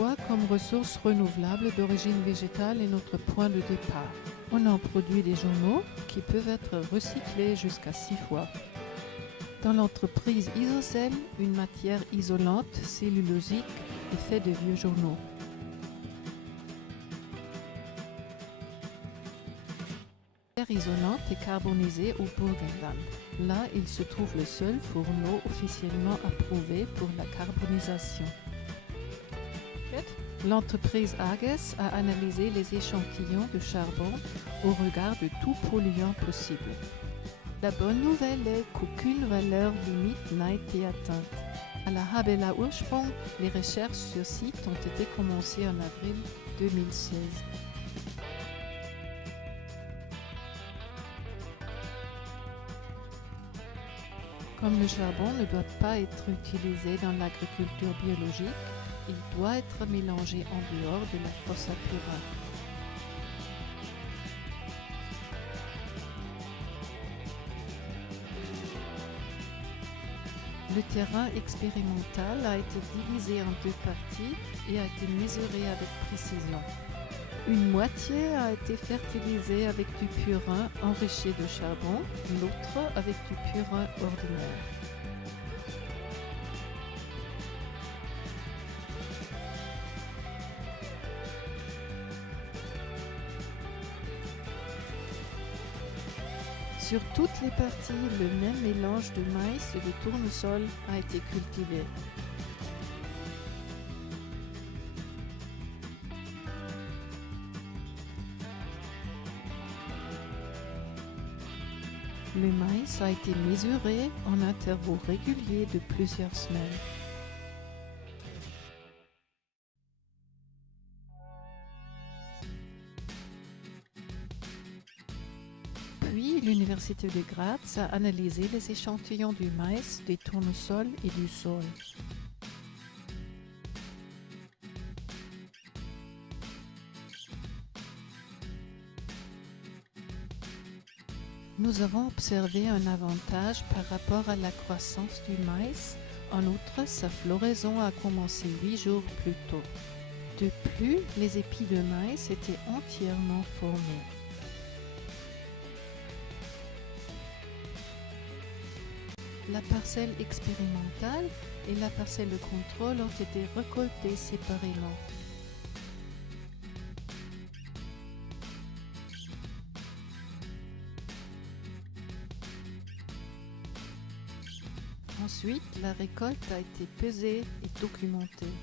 bois comme ressource renouvelable d'origine végétale est notre point de départ. On en produit des journaux qui peuvent être recyclés jusqu'à 6 fois. Dans l'entreprise Isocell, une matière isolante cellulosique est faite de vieux journaux. La matière isolante est carbonisée au Burgenland. Là, il se trouve le seul fourneau officiellement approuvé pour la carbonisation. L'entreprise Ages a analysé les échantillons de charbon au regard de tout polluant possible. La bonne nouvelle est qu'aucune valeur limite n'a été atteinte. À la Habela Ursprung, les recherches sur site ont été commencées en avril 2016. Comme le charbon ne doit pas être utilisé dans l'agriculture biologique, il doit être mélangé en dehors de la fosse à purin. Le terrain expérimental a été divisé en 2 parties et a été mesuré avec précision. Une moitié a été fertilisée avec du purin enrichi de charbon, l'autre avec du purin ordinaire. Sur toutes les parties, le même mélange de maïs et de tournesol a été cultivé. Le maïs a été mesuré en intervalles réguliers de plusieurs semaines. Puis, l'Université de Graz a analysé les échantillons du maïs, des tournesols et du sol. Nous avons observé un avantage par rapport à la croissance du maïs. En outre, sa floraison a commencé 8 jours plus tôt. De plus, les épis de maïs étaient entièrement formés. La parcelle expérimentale et la parcelle de contrôle ont été récoltées séparément. Ensuite, la récolte a été pesée et documentée.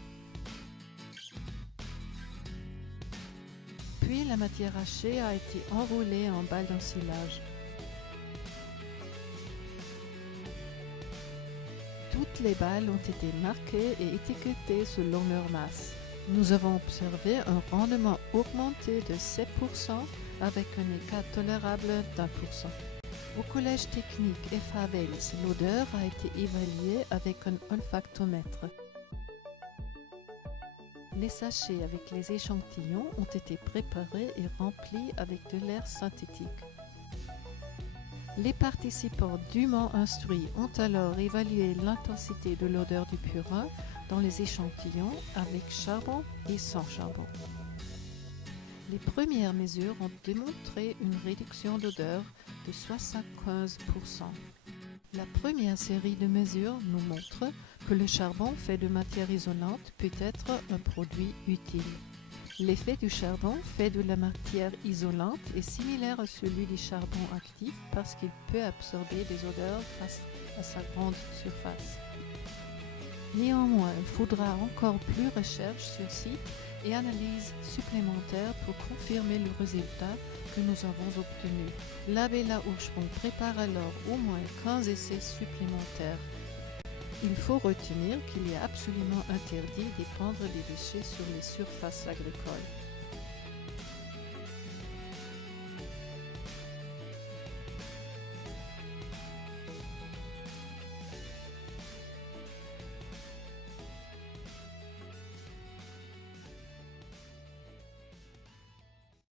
Puis, la matière hachée a été enroulée en balles d'ensilage. Toutes les balles ont été marquées et étiquetées selon leur masse. Nous avons observé un rendement augmenté de 7% avec un écart tolérable d'1%. Au collège technique FA Wels, l'odeur a été évaluée avec un olfactomètre. Les sachets avec les échantillons ont été préparés et remplis avec de l'air synthétique. Les participants dûment instruits ont alors évalué l'intensité de l'odeur du purin dans les échantillons avec charbon et sans charbon. Les premières mesures ont démontré une réduction d'odeur de 75%. La première série de mesures nous montre que le charbon fait de matière isolante peut être un produit utile. L'effet du charbon fait de la matière isolante est similaire à celui du charbon actif parce qu'il peut absorber des odeurs face à sa grande surface. Néanmoins, il faudra encore plus recherche sur site et analyses supplémentaires pour confirmer le résultat que nous avons obtenu. L'Habela Ursprung prépare alors au moins 15 essais supplémentaires. Il faut retenir qu'il est absolument interdit d'épandre des déchets sur les surfaces agricoles.